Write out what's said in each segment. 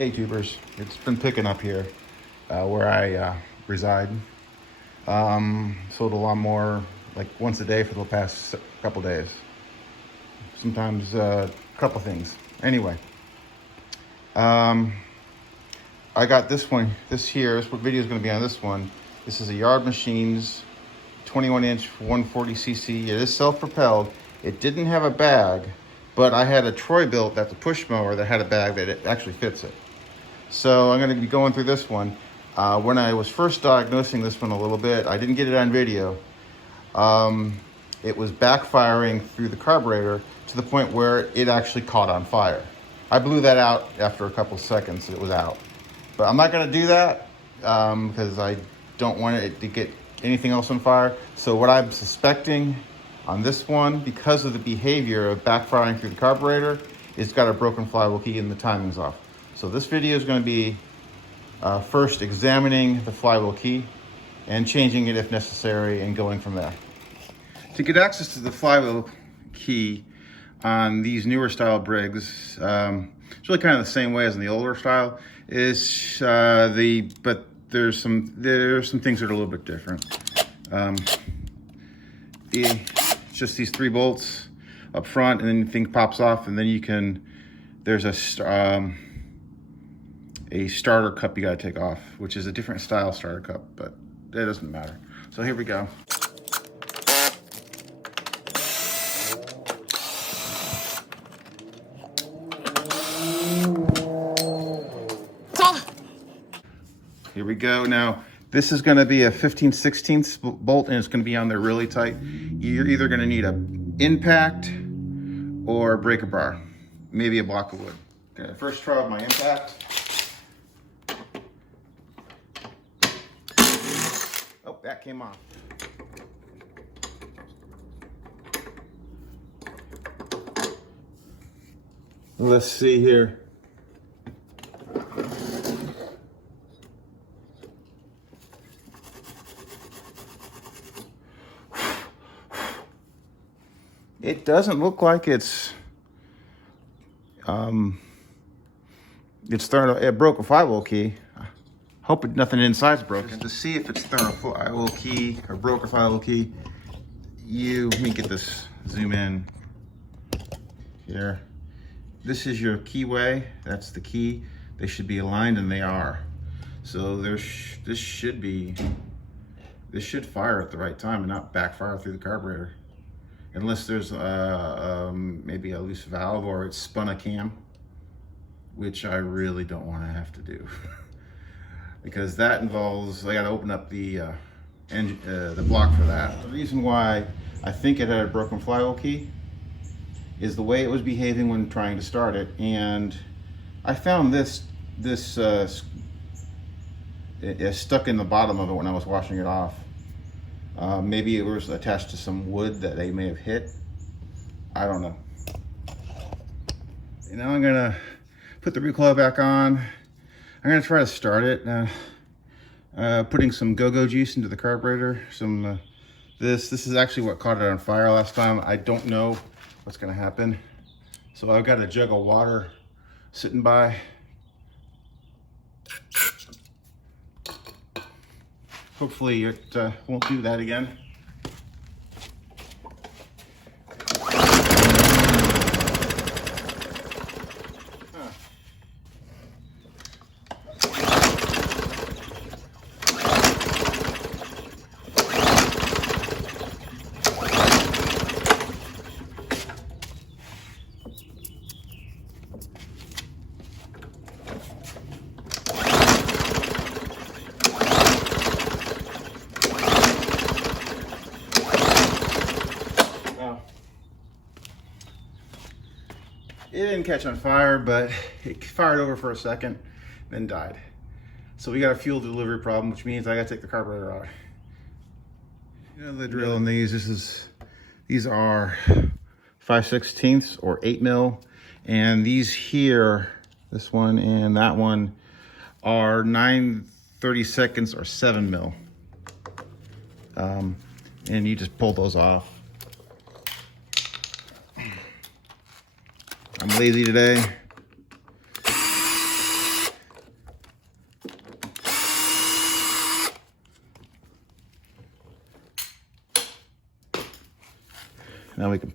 Hey tubers, it's been picking up here where I reside. Sold a lawnmower like once a day for the past couple days. Sometimes a couple things. Anyway, I got this one. This what video is going to be on this one. This is a Yardmachine's 21-inch 140cc. It is self-propelled. It didn't have a bag, but I had a troybilt, that's a push mower, that had a bag that it actually fits it. So I'm going to be going through this one. When I was first diagnosing this one a little bit, I didn't get it on video. It was backfiring through the carburetor to the point where it actually caught on fire. I blew that out after a couple seconds. It was out. But I'm not going to do that because I don't want it to get anything else on fire. So what I'm suspecting on this one, because of the behavior of backfiring through the carburetor, it's got a broken flywheel key and the timing's off. So this video is going to be first examining the flywheel key and changing it if necessary and going from there. To get access to the flywheel key on these newer style Briggs, it's really kind of the same way as in the older style, but there's some things that are a little bit different. It's just these 3 bolts up front, and then the thing pops off, and then there's a starter cup you got to take off, which is a different style starter cup, but it doesn't matter. So here we go. Here we go. Now, this is going to be a 15/16 bolt, and it's going to be on there really tight. You're either going to need an impact or a breaker bar, maybe a block of wood. Okay, first try with my impact. Oh, that came off. Let's see here. It doesn't look like it's it broke a flywheel key. Hope nothing inside's broken. Just to see if it's thrown a flywheel key or broke a flywheel key, let me get this, zoom in here. This is your keyway, that's the key. They should be aligned, and they are. So this should fire at the right time and not backfire through the carburetor. Unless there's maybe a loose valve or it's spun a cam, which I really don't want to have to do. Because that involves, I got to open up the block for that. The reason why I think it had a broken flywheel key is the way it was behaving when trying to start it. And I found this stuck in the bottom of it when I was washing it off. Maybe it was attached to some wood that they may have hit. I don't know. And now I'm gonna put the recoil back on. I'm gonna try to start it. Putting some go-go juice into the carburetor. This is actually what caught it on fire last time. I don't know what's gonna happen. So I've got a jug of water sitting by. Hopefully it won't do that again. It didn't catch on fire, but it fired over for a second, then died. So we got a fuel delivery problem, which means I gotta take the carburetor out. You know the drill on these. These are 5/16 or 8 mil, and these here, this one and that one, are 9/32 or 7 mil. And you just pull those off. I'm lazy today. Now we can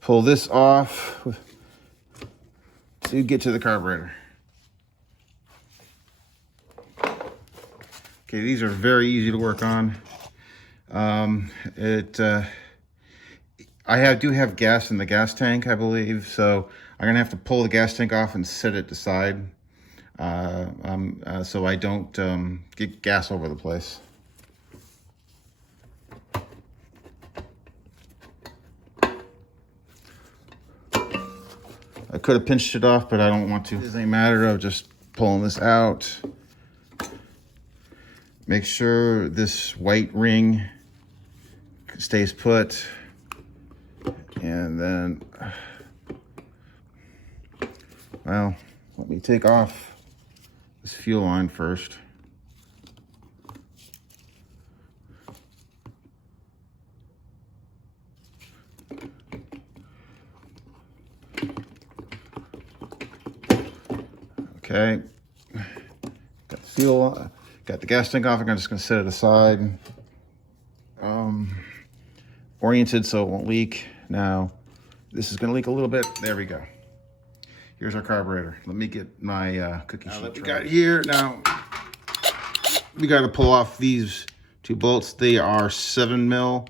pull this off to get to the carburetor. Okay, these are very easy to work on. I do have gas in the gas tank, I believe, so I'm gonna have to pull the gas tank off and set it aside, so I don't get gas over the place. I could have pinched it off, but I don't want to. It doesn't matter of just pulling this out. Make sure this white ring stays put. And then, well, let me take off this fuel line first. Okay, got the fuel, got the gas tank off. I'm just gonna set it aside. Oriented so it won't leak. Now, this is gonna leak a little bit. There we go. Here's our carburetor. Let me get my cookie sheet. That we got here. Now, we gotta pull off these two bolts. They are 7 mil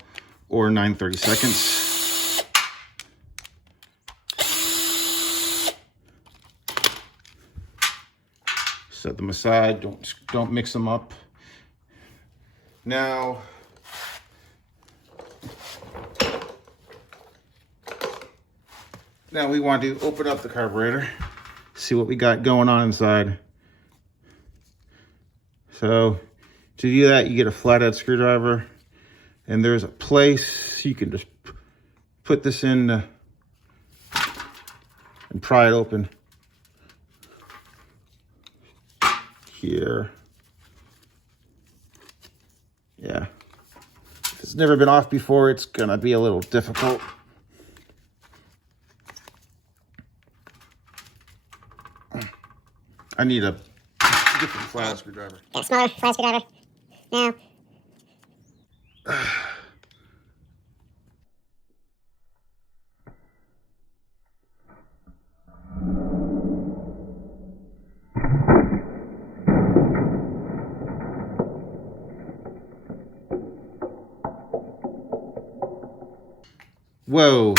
or 9/32. Set them aside, don't mix them up. Now, we want to open up the carburetor, see what we got going on inside. So to do that, you get a flathead screwdriver, and there's a place you can just put this in and pry it open. Here. Yeah. If it's never been off before, it's gonna be a little difficult. I need a different flat screwdriver. Got a smaller flat screwdriver. Now. Whoa.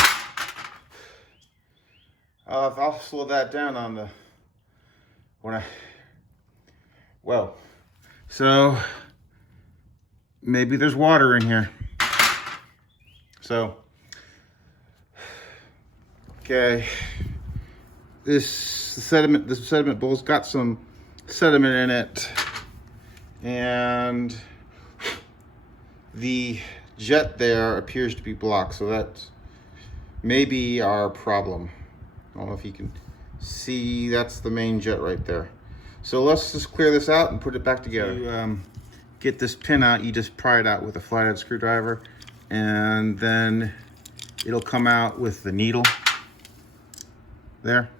I'll slow that down on the well, so maybe there's water in here. So, okay, this sediment bowl's got some sediment in it, and the jet there appears to be blocked, so that's maybe our problem. I don't know if you can see, that's the main jet right there. So let's just clear this out and put it back together. To get this pin out, you just pry it out with a flathead screwdriver, and then it'll come out with the needle there.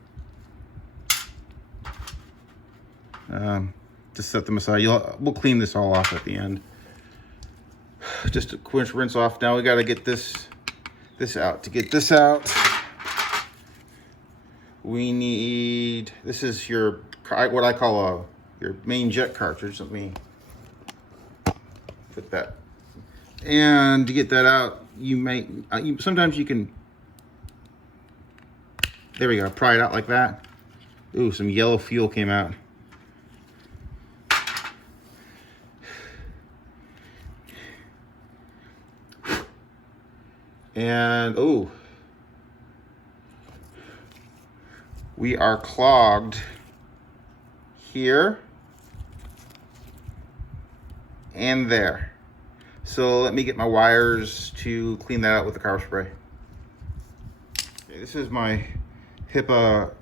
Just set them aside. We'll clean this all off at the end. Just a quick rinse off. Now we got to get this out. To get this out, we need, this is your, what I call your main jet cartridge. Let me put that. And to get that out, you may, sometimes you can, there we go, pry it out like that. Ooh, some yellow fuel came out. And, oh, we are clogged here and there. So let me get my wires to clean that out with the carb spray. Okay, this is my HIPAA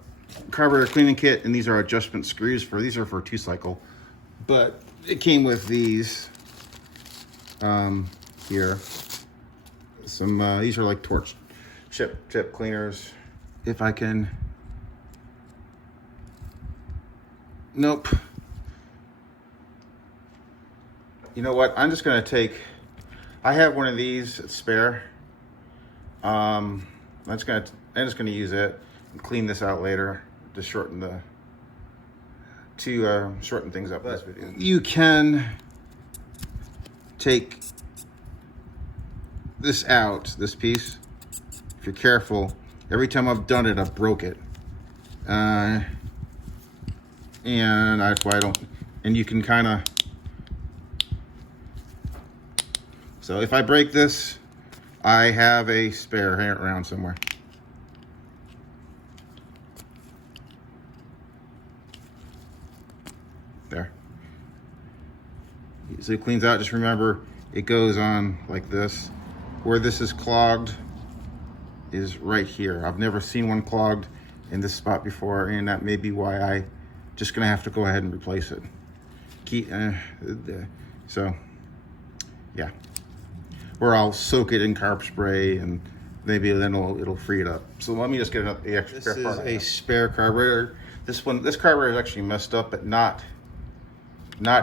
carburetor cleaning kit, and these are adjustment screws these are for 2-cycle, but it came with these here. Some these are like torch chip cleaners. If I can, nope. You know what? I'm just gonna take, I have one of these spare. I'm just gonna use it and clean this out later to shorten shorten things up in this video. You can take this out, this piece, if you're careful. Every time I've done it, I've broke it. And that's why I don't, and you can kind of, so if I break this, I have a spare around somewhere. There. So it cleans out. Just remember, it goes on like this. Where this is clogged is right here. I've never seen one clogged in this spot before, and that may be why I just gonna have to go ahead and replace it. So yeah, or I'll soak it in carb spray, and maybe then it'll free it up. So let me just get the extra spare part. This is a spare carburetor. This carburetor is actually messed up, but not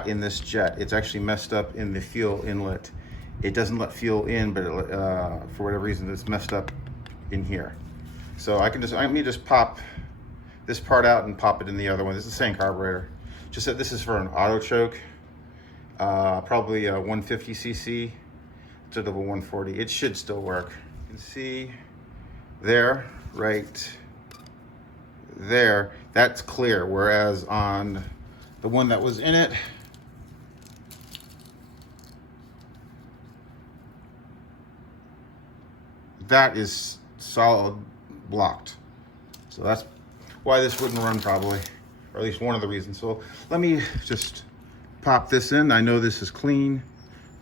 in this jet. It's actually messed up in the fuel inlet. It doesn't let fuel in, but for whatever reason, it's messed up in here. So let me just pop this part out and pop it in the other one. This is the same carburetor. Just that this is for an auto choke, probably a 150 cc instead of a 140. It should still work. You can see there, right there, that's clear. Whereas on the one that was in it, that is solid blocked. So that's why this wouldn't run probably, or at least one of the reasons. So let me just pop this in. I know this is clean,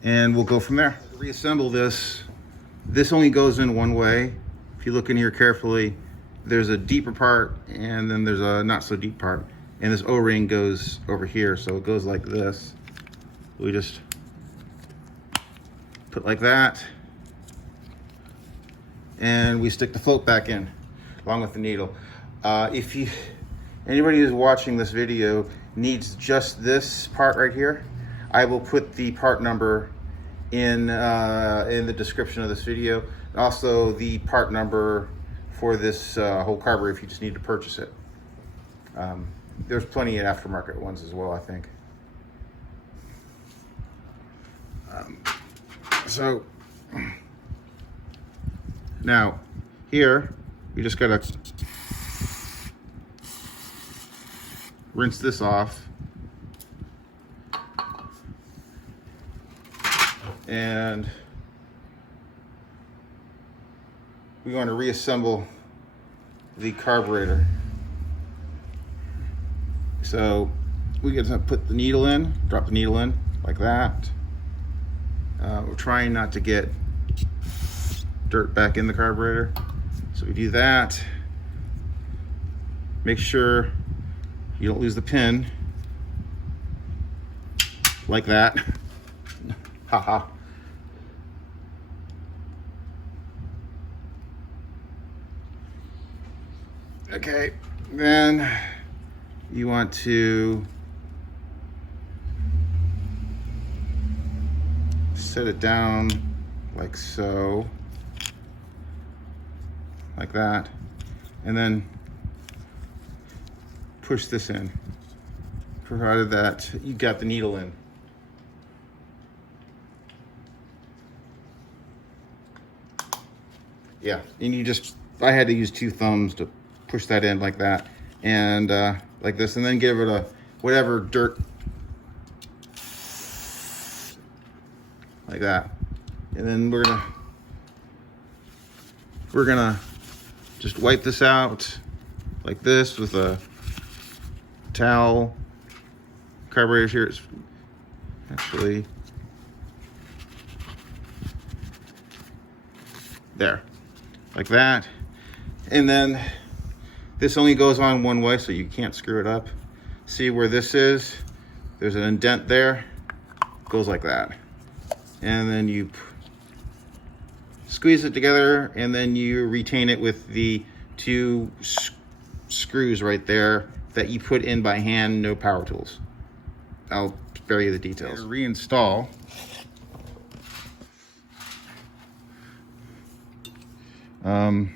and we'll go from there. To reassemble this only goes in one way. If you look in here carefully, there's a deeper part and then there's a not so deep part. And this O-ring goes over here, so it goes like this. We just put like that, and we stick the float back in along with the needle. If anybody who's watching this video needs just this part right here, I will put the part number in the description of this video, and also the part number for this whole carburetor if you just need to purchase it. There's plenty of aftermarket ones as well, I think. So now here, you just gotta rinse this off. And we want to reassemble the carburetor. So we get to put the needle in, drop the needle in like that. We're trying not to get dirt back in the carburetor. So we do that. Make sure you don't lose the pin. Like that. Haha. Okay, then you want to set it down like so, like that, and then push this in, provided that you got the needle in. Yeah, and I had to use 2 thumbs to push that in like that, and like this, and then give it a whatever dirt, like that. And then we're gonna just wipe this out like this with a towel. Carburetor here is actually there, like that. And then this only goes on one way, so you can't screw it up. See where this is? There's an indent there. Goes like that. And then you squeeze it together, and then you retain it with the 2 screws right there that you put in by hand, no power tools. I'll spare you the details. Reinstall. Well,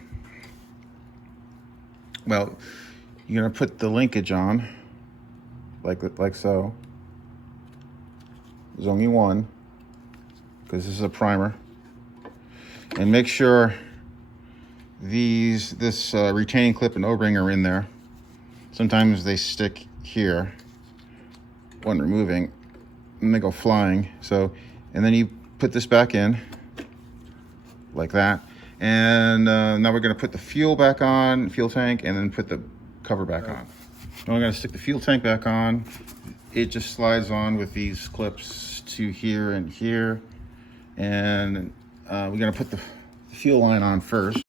you're gonna put the linkage on, like so. There's only one, because this is a primer. And make sure this retaining clip and O-ring are in there. Sometimes they stick here when removing, and they go flying. So, and then you put this back in, like that. And now we're gonna put the fuel back on, fuel tank, and then put the cover back on. Now we're gonna stick the fuel tank back on. It just slides on with these clips to here and here. And we're gonna put the fuel line on first.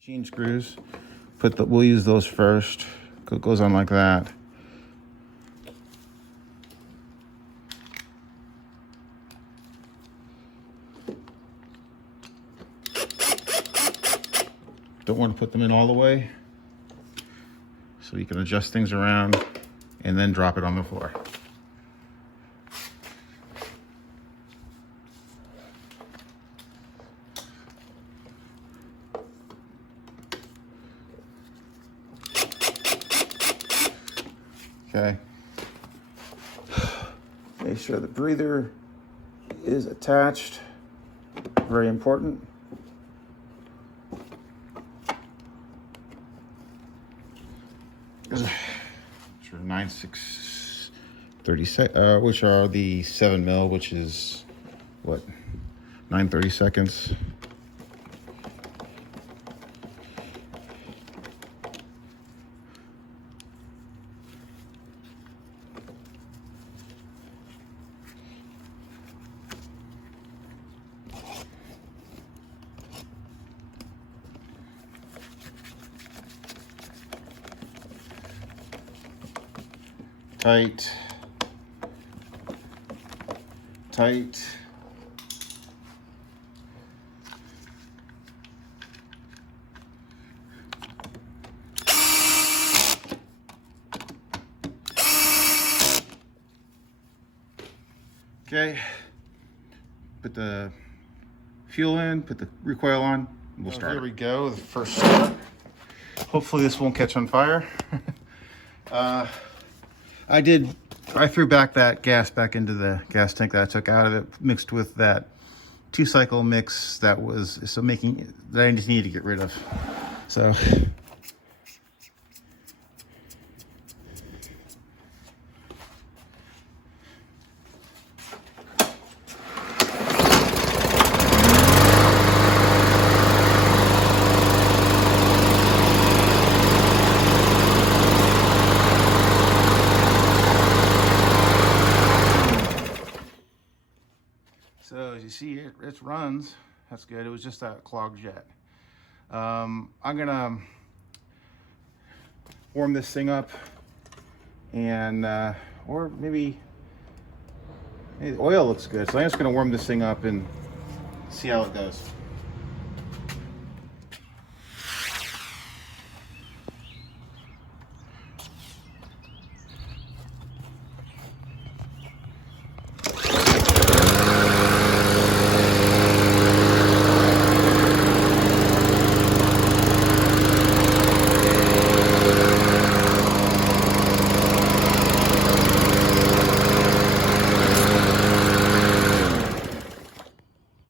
Machine screws, we'll use those first. It goes on like that. Don't want to put them in all the way, so you can adjust things around and then drop it on the floor. Okay. Make sure the breather is attached. Very important. Sure, 9/6/30, which are the 7 mil, which is what, 9/30 seconds. Tight, tight. Okay, put the fuel in, put the recoil on, and we'll start. Here we go, the first start. Hopefully this won't catch on fire. I threw back that gas back into the gas tank that I took out of it, mixed with that 2-cycle mix that I just needed to get rid of. So. So as you see, it runs. That's good. It was just that clogged jet. I'm gonna warm this thing up, and or maybe the oil looks good. So I'm just gonna warm this thing up and see how it goes.